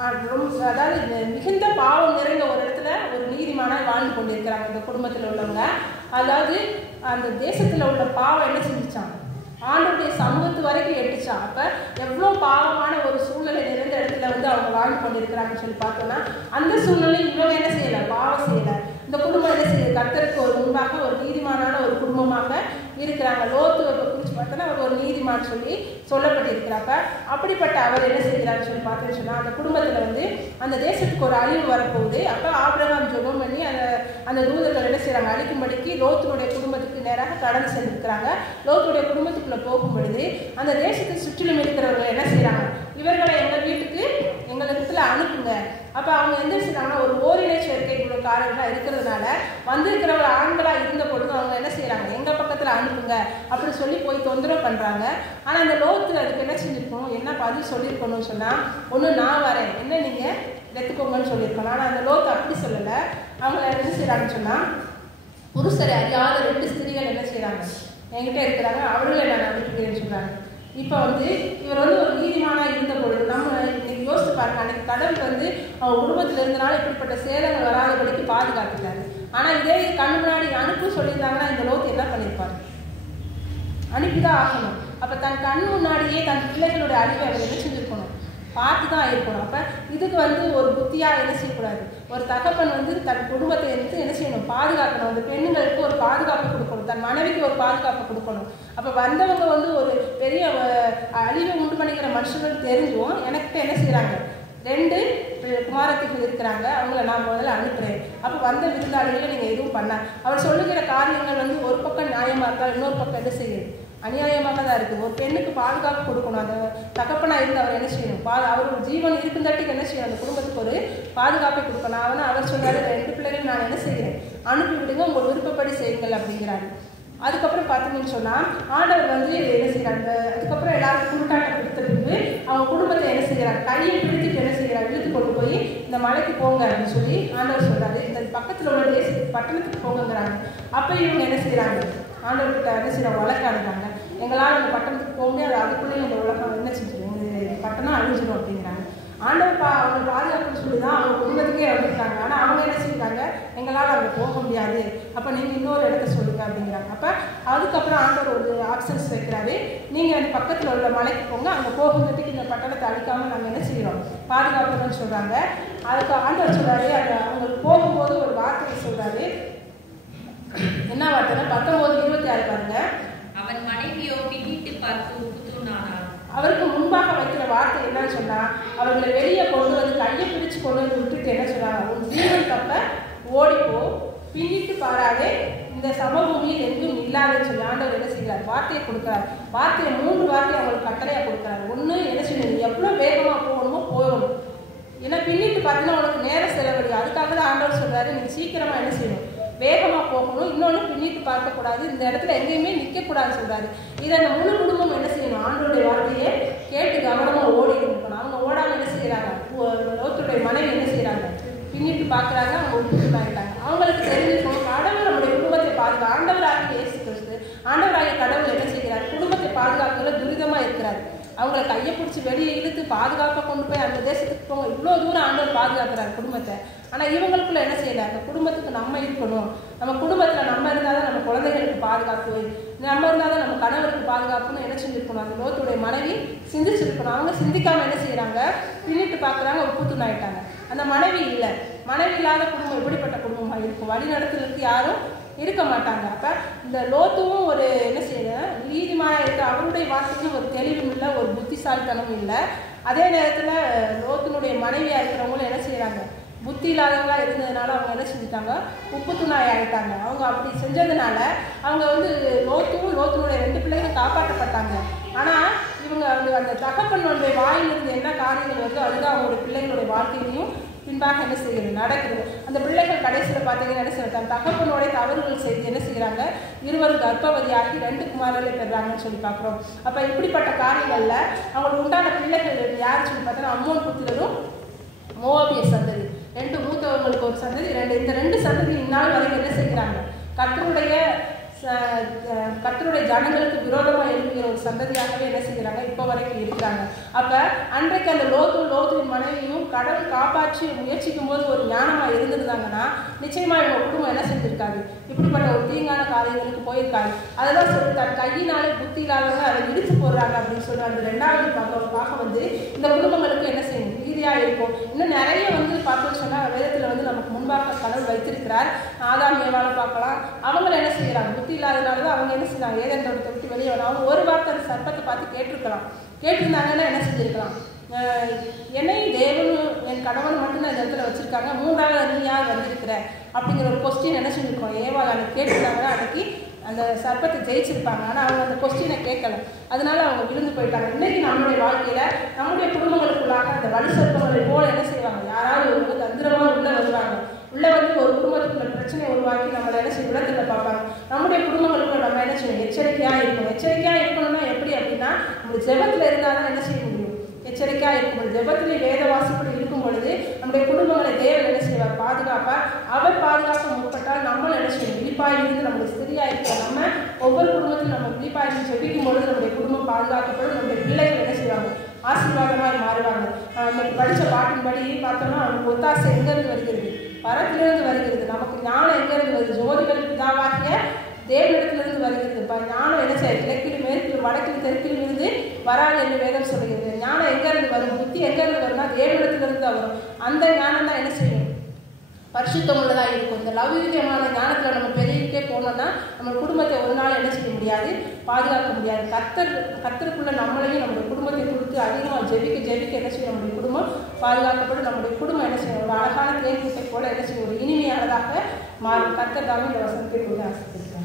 அதாவது மிகுந்த பாவம் நிறைந்த ஒரு இடத்துல ஒரு நீதிமானாய் வாழ்ந்து கொண்டிருக்கிறாங்க இந்த குடும்பத்தில் உள்ளவங்க. அதாவது அந்த தேசத்தில் உள்ள பாவம் என்ன செஞ்சிச்சாங்க, ஆண்டுடைய சமூகத்து வரைக்கும் எட்டுச்சா. அப்போ எவ்வளோ பாவமான ஒரு சூழ்நிலை நிறைந்த இடத்துல வந்து அவங்க வாழ்ந்து கொண்டிருக்கிறாங்கன்னு சொல்லி பார்த்தோம்னா அந்த சூழ்நிலை இவங்க என்ன செய்யலை, பாவம் செய்யலை. இந்த குடும்பம் என்ன செய்யுது, கர்த்தருக்கு ஒரு முன்பாக ஒரு நீதிமானான ஒரு குடும்பமாக இருக்கிறாங்க. லோத்துவை குறித்து பார்த்தோன்னா அவர் ஒரு நீதிமான் சொல்லி சொல்லப்பட்டிருக்கிறப்ப அப்படிப்பட்ட அவர் என்ன செய்கிறான்னு சொல்லி பார்த்தோன்னு சொன்னால் அந்த குடும்பத்தில் வந்து அந்த தேசத்துக்கு ஒரு அழிவு வரப்போகுது. அப்போ ஆபிரகாம் ஜெபம் பண்ணி அந்த தூதர்கள் என்ன செய்கிறாங்க, அழிக்கும்படிக்கு லோத்துனுடைய குடும்பத்துக்கு நேராக கடந்து சென்றிருக்கிறாங்க. லோத்துடைய குடும்பத்துக்குள்ளே போகும் பொழுது அந்த தேசத்தை சுற்றிலும் இருக்கிறவர்கள் என்ன செய்கிறாங்க, இவர்களை எங்கள் வீட்டுக்கு எங்கள் இடத்துல அனுப்புங்க. அப்போ அவங்க எந்த செய்கிறாங்கன்னா ஒரு ஓரினை சேர்க்கைக்காரர்களாக இருக்கிறதுனால வந்திருக்கிறவங்க ஆண்களாக இருந்த பொழுது அவங்க என்ன செய்கிறாங்க, எங்கள் பக்கத்தில் அனுப்புங்க அப்படி சொல்லி போய் தொந்தரவு பண்ணுறாங்க. ஆனால் அந்த லோத்து அதுக்கு என்ன செஞ்சுருக்கணும், என்ன பதில் சொல்லியிருக்கணும்னு சொன்னால், ஒன்று நான் வரேன், என்ன நீங்கள் எடுத்துக்கோங்கன்னு சொல்லியிருக்கணும். ஆனால் அந்த லோத்து அப்படி சொல்லலை. அவங்கள என்ன செய்கிறாங்கன்னு சொன்னால் புருஷரை அறியாத 2 ஸ்திரீகள் என்ன செய்கிறாங்க, என்கிட்ட இருக்கிறாங்க, அவர்களை நான் அனுப்பிக்கிறேன்னு சொல்கிறாங்க. இப்போ வந்து இவர் வந்து ஒரு நீதிமானாக இருந்த பொழுது நம்ம இன்னைக்கு யோசித்து பாருங்க, அன்னைக்கு கடவுள் வந்து அவங்க குடும்பத்தில் இருந்தனால இப்படிப்பட்ட சேதங்கள் வராதபடிக்கு பாதுகாத்துட்டாரு. ஆனால் இதே கண்ணு முன்னாடி அனுப்பு சொல்லியிருந்தாங்கன்னா இந்த லோத்து என்ன பண்ணியிருப்பாரு? அனுப்பிதான் ஆகணும். அப்போ தன் கண் முன்னாடியே தன் பிள்ளைகளுடைய அழிவை அவர் என்ன செஞ்சுருக்கணும்? பார்த்து தான் இருக்கணும். அப்போ இதுக்கு ஒரு புத்தியாக என்ன செய்யக்கூடாது. ஒரு தகப்பன் தன் குடும்பத்தை என்ன செய்யணும்? பாதுகாக்கணும். அந்த பெண்ணுங்களுக்கு ஒரு பாதுகாப்பு கொடுக்கணும், தன் மனைவிக்கு ஒரு பாதுகாப்பு கொடுக்கணும். அப்போ வந்தவங்க ஒரு பெரிய அழிவை உண்டு பண்ணிக்கிற மனுஷர்கள் தெரிஞ்சும் எனக்கிட்ட என்ன செய்கிறாங்க? 2 குமாரத்திகள் இருக்கிறாங்க, அவங்கள நான் முதல்ல அனுப்புகிறேன். அப்போ வந்த விருந்தாளிகளை நீங்கள் எதுவும் பண்ண அவர் சொல்லுகிற காரியங்கள் ஒரு பக்கம் நியாயமாக இருக்கா, இன்னொரு பக்கம் என்ன செய்யுது? அநியாயமாக தான் இருக்குது. ஒரு பெண்ணுக்கு பாதுகாப்பு கொடுக்கணும். அந்த தகப்பனாக இருந்து அவர் என்ன செய்யணும்? அவர் ஜீவன் இருக்குந்தாட்டிக்கு என்ன செய்யணும்? அந்த குடும்பத்துக்கு ஒரு பாதுகாப்பை கொடுக்கணும். அவர் சொல்கிறாரு, 2 பிள்ளைகள் நான் என்ன செய்கிறேன்? அனுப்பி விடுங்க, உங்கள் விருப்பப்படி செய்யுங்கள் அப்படிங்கிறாரு. அதுக்கப்புறம் பார்த்தீங்கன்னு சொன்னால் ஆண்டவர் என்ன செய்கிறாங்க? அதுக்கப்புறம் எல்லாருக்கும் குருட்டாட்டம் கொடுத்த பின்பு அவங்க குடும்பத்தை என்ன செய்கிறாங்க? கையை பிடித்துட்டு என்ன செய்கிறாங்க? இழுத்து கொண்டு போய் இந்த மலைக்கு போங்க அப்படின்னு சொல்லி ஆண்டவர் சொல்கிறாரு. இந்த பக்கத்தில் உள்ள தேசத்துக்கு பட்டணத்துக்கு போங்கிறாங்க. அப்போ இவங்க என்ன செய்கிறாங்க? ஆண்டவர்கிட்ட என்ன செய்கிறாங்க? வழக்காடுறாங்க. எங்களால் அந்த பட்டணத்துக்கு போக முடியாது, அதுக்குள்ளேயும் இந்த உலகம் என்ன செஞ்சிடும், பட்டணம் அழிஞ்சிடும் அப்படிங்கிறாங்க. ஆண்டவர் அவங்க பாதுகாப்புன்னு சொல்லி தான் அவங்க குடும்பத்துக்கே வந்துருக்காங்க. ஆனால் அவங்க என்ன செய்யறாங்க? எங்களால் அங்கே போக முடியாது, அப்போ நீங்கள் இன்னொரு இடத்த சொல்லுங்க அப்படிங்கிறாங்க. அப்போ அதுக்கப்புறம் ஆண்டவர் ஒரு ஆப்ஷன்ஸ் வைக்கிறாரு. நீங்கள் அந்த பக்கத்தில் உள்ள மலைக்கு போங்க, அங்கே போகுறதுக்கு இந்த பட்டணத்தை அழிக்காமல் நாங்கள் என்ன செய்கிறோம்? பாதுகாப்புன்னு சொல்கிறாங்க. அதுக்கு ஆண்டவர் சொல்கிறாரு, அது அவங்களுக்கு போகும்போது ஒரு வார்த்தையை சொல்கிறாரு. என்ன வார்த்தைன்னா 19:26 பாருங்க. அவன் மனைவியோ பின்னிட்டு பார்த்து உப்புத்தூணானாள். அவருக்கு முன்பாக வைக்கிற வார்த்தை என்னன்னு சொன்னா, அவர்களை வெளியே கொண்டு கையை பிடிச்சு கொண்டு விட்டுட்டு என்ன சொன்னாங்க? உன் ஜீவன் தப்ப ஓடிப்போ, பின்னிட்டு பாராதே, இந்த சமபூமியில் எங்கும் இல்லாதன்னு சொல்லி ஆண்டவர் என்ன செய்கிறார்? வார்த்தையை கொடுக்குறார். வார்த்தையை 3 வார்த்தையை அவங்களுக்கு கட்டளையாக கொடுக்குறாரு. ஒன்று என்ன செய்யணும்? எவ்வளோ வேகமாக போகணுமோ போகணும். ஏன்னா பின்னிட்டு பார்த்தீங்கன்னா உனக்கு நேரம் செலவழி. அதுக்காக தான் ஆண்டவர் சொல்றாரு, நீ சீக்கிரமாக என்ன செய்யணும்? வேகமாக போகணும். இன்னொன்று பின்னிட்டு பார்க்கக்கூடாது, இந்த இடத்துல எங்கேயுமே நிற்கக்கூடாதுன்னு சொல்கிறாரு. இதை அந்த முழு குடும்பம் என்ன செய்யணும்? ஆண்டோடைய வார்த்தையை கேட்டு கவனமாக ஓடி இருக்கணும். அவங்க ஓடாமல் என்ன செய்கிறாங்க? லோத்துடைய மனைவி என்ன செய்கிறாங்க? பின்னிட்டு பார்க்குறாங்க, அவங்க உப்புத்துட்டாங்க. அவங்களுக்கு தெரிஞ்சுக்கணும், கடவுள் நம்முடைய குடும்பத்தை பாதுகா. ஆண்டவராகிய இயேசு கிறிஸ்து, ஆண்டவராகிய கடவுள் என்ன செய்கிறார்? குடும்பத்தை பாதுகாக்கிறதுல துரிதமாக இருக்கிறார். அவங்கள கையை பிடிச்சி வெளியே இழுத்து பாதுகாப்பாக கொண்டு போய் அந்த தேசத்துக்கு போங்க, இவ்வளோ தூரம் ஆண்டவர் பாதுகாக்கிறார் குடும்பத்தை. ஆனால் இவங்களுக்குள்ள என்ன செய்யறாங்க? குடும்பத்துக்கு நம்ம இருக்கணும், நம்ம குடும்பத்தில் நம்ம இருந்தால் தான் நம்ம குழந்தைகளுக்கு பாதுகாப்பு, நம்ம இருந்தால் தான் நம்ம கணவருக்கு பாதுகாப்புன்னு என்ன செஞ்சுருக்கணும்? அந்த லோத்துடைய மனைவி சிந்திச்சிருக்கணும். அவங்க சிந்திக்காமல் என்ன செய்கிறாங்க? பின்னிட்டு பார்க்குறாங்க, உப்புத்துண் ஆயிட்டாங்க. அந்த மனைவி இல்லை. மனைவி இல்லாத குடும்பம் எப்படிப்பட்ட குடும்பமாக இருக்கும்? வழி நடத்துறதுக்கு யாரும் இருக்க மாட்டாங்க. அப்போ இந்த லோத்துவும் ஒரு என்ன செய்யுங்க? நீதிமானாக இருக்க அவருடைய வார்த்தைக்கும் ஒரு தெளிவும் இல்லை, ஒரு புத்திசாலித்தனமும் இல்லை. அதே நேரத்தில் லோத்தினுடைய மனைவியாக இருக்கிறவங்களும் என்ன செய்கிறாங்க? புத்தி இல்லாதவங்களாக இருந்ததுனால அவங்க என்ன செஞ்சுட்டாங்க? உப்புத்துணாய் ஆகிட்டாங்க. அவங்க அப்படி செஞ்சதுனால அவங்க லோத்தினுடைய 2 பிள்ளைகளும் காப்பாற்றப்பட்டாங்க. ஆனால் இவங்க அந்த தகப்பனுடைய வாயிலிருந்து என்ன காரியங்கள் வருதோ அதுதான் அவங்களுடைய பிள்ளைகளுடைய வாழ்க்கையிலையும் பின்பாக என்ன செய்யுது? நடக்குது. அந்த பிள்ளைகள் கடைசியில் பார்த்தீங்கன்னா என்ன செய்யறாங்க? தன் தகப்பனுடைய தவறுகள் செய்து என்ன செய்கிறாங்க? இருவரும் கர்ப்பவதியாகி 2 குமாரர்களை பெறாங்கன்னு சொல்லி பார்க்குறோம். அப்போ இப்படிப்பட்ட காரியங்களில் அவங்களுக்கு உண்டான பிள்ளைகள் யாருன்னு சொல்லி பார்த்தோன்னா அம்மோன் புத்திரரும் மோவாபிய சந்ததி. 2 மூத்தவங்களுக்கு ஒரு சந்ததி, இந்த 2 சந்ததி இந்நாள் வரைக்கும் என்ன செய்கிறாங்க? கர்த்தருடைய ஜனங்களுக்கு விரோதமாக எழுதுகிற ஒரு சந்ததியாகவே என்ன செய்கிறாங்க? இப்போ வரைக்கும் இருக்கிறாங்க. அப்போ அன்றைக்கு அந்த லோத்துவின் மனைவியும் கடவுள் காப்பாற்றி முயற்சிக்கும் போது ஒரு ஞானமாக இருந்திருந்தாங்கன்னா நிச்சயமாக இவங்க குடும்பம் என்ன செஞ்சிருக்காது? இப்படிப்பட்ட ஒரு தீங்கான காரியங்களுக்கு போயிருக்காது. அதெல்லாம் சொல்லி தன் கையினாலே புத்தி இல்லாதவங்க அதை இடித்து போடுறாங்க அப்படின்னு சொல்லி அந்த 2வது பாகம் இந்த குடும்பங்களுக்கு என்ன செய்யணும்? ரீதியாக இருக்கும். இன்னும் நிறைய பார்த்தோம்னு சொன்னால் வேதத்தில் நமக்கு முன்பாக கடவுள் வைத்திருக்கிறார். ஆதாம் ஏவாளை பார்க்கலாம். அவங்கள என்ன செய்கிறாங்க? புத்தி இல்லாதனால தான் அவங்க என்ன செய்யறாங்க? ஏதேன் தோட்டத்தை விட்டு வெளியே வரும். அவங்க ஒரு வார்த்தை அந்த சர்ப்பத்தை பார்த்து கேட்டிருந்தாங்கன்னா என்ன செஞ்சிருக்கலாம்? என்னை தேவனும் என் கணவன் மட்டும்தான் இந்த இடத்துல வச்சிருக்காங்க, 3வது நீ யார் வந்திருக்கிற அப்படிங்கிற ஒரு கொஸ்டின் என்ன செஞ்சிருக்கோம்? ஏவாள் அன்னைக்கு கேட்டிருந்தாங்கன்னா அன்னைக்கு அந்த சர்ப்பத்தை ஜெயிச்சிருப்பாங்க. ஆனால் அவங்க அந்த கொஸ்டினை கேட்கல, அதனால அவங்க விழுந்து போயிட்டாங்க. இன்னைக்கு நம்மளுடைய வாழ்க்கையில நம்முடைய குடும்பங்களுக்குள்ளாக அந்த வலு சர்ப்பங்களை போல என்ன செய்வாங்க? யாராவது ஒரு தந்திரமாக உள்ள வருவாங்க. உள்ள ஒரு குடும்பத்துக்குள்ள பிரச்சனையை உருவாக்கி நம்மளை என்ன செய்ய விடத்தில் பார்ப்பாங்க. நம்முடைய குடும்பங்களுக்குள்ள நம்ம என்ன செய்யணும்? எச்சரிக்கையாக இருக்கணும். எச்சரிக்கையாக இருக்கணும்னா எப்படி அப்படின்னா, நம்ம ஜெபத்தில் இருந்தால் தான் என்ன செய்ய முடியும்? எச்சரிக்கையாக இருக்கும். ஜெபத்திலே வேத வாசிப்படி இருக்கும் பொழுது நம்முடைய குடும்பங்களை தேவன் என்ன செய்வார்? பாதுகாப்பார். அவர் பாதுகாக்க முற்பட்டால் நம்மளை என்ன செய்யணும்? விழிப்பாய் இருந்து நம்மளுடைய ஸ்திரியாக இருக்கிற நம்ம ஒவ்வொரு குடும்பத்திலும் நம்ம விழிப்பாய் இருந்து ஜெபிக்கும் பொழுது நம்முடைய குடும்பம் பாதுகாக்கப்படும். நம்முடைய பிள்ளைகள் என்ன செய்வாங்க? ஆசீர்வாதமாய் மாறுவாங்க. இன்னைக்கு படித்த பாட்டின்படி பார்த்தோம்னா அவனுக்கு ஒத்தாசை எங்கேருந்து வருகிறது? பரத்திலிருந்து வருகிறது. நமக்கு ஞானம் எங்கிருந்து வருது? ஜோதிகள் பிதாவாகிய தேவனிடத்திலிருந்து வருகிறது. ஞானம் என்ன செய்ய கிழக்கிலும் மேற்கிலும் வடக்கிலும் தெற்கிலும் இருந்து வராது என்று வேதம் சொல்கிறது. ஞானம் எங்கிருந்து வரும்? புத்தி எங்கிருந்து வரும்னா தேவனிடத்திலிருந்து தான் வரும். அந்த ஞானம் தான் என்ன செய்யும்? பரிசுத்தம் உள்ளதாக இருக்கும். இந்த லௌகிகமான ஞானத்தில் நம்ம பெருகிட்டே போனோம்னா நம்ம குடும்பத்தை ஒரு நாள் என்ன செய்ய முடியாது, பாதுகாக்க முடியாது. கர்த்தருக்குள்ள நம்மளையும் நம்முடைய குடும்பத்தை கொடுத்து அதிகமாக ஜெபிக்க என்ன செய்யும்? நம்முடைய குடும்பம் பாதுகாக்கப்படும். நம்முடைய குடும்பம் என்ன செய்யும்? ஒரு அழகான தேன்கூட்டை போல என்ன செய்யும்? ஒரு இனிமையானதாக மாறும். கர்த்தர் தாமே இந்த வசனத்தை கூட ஆசைப்படுகிறார்.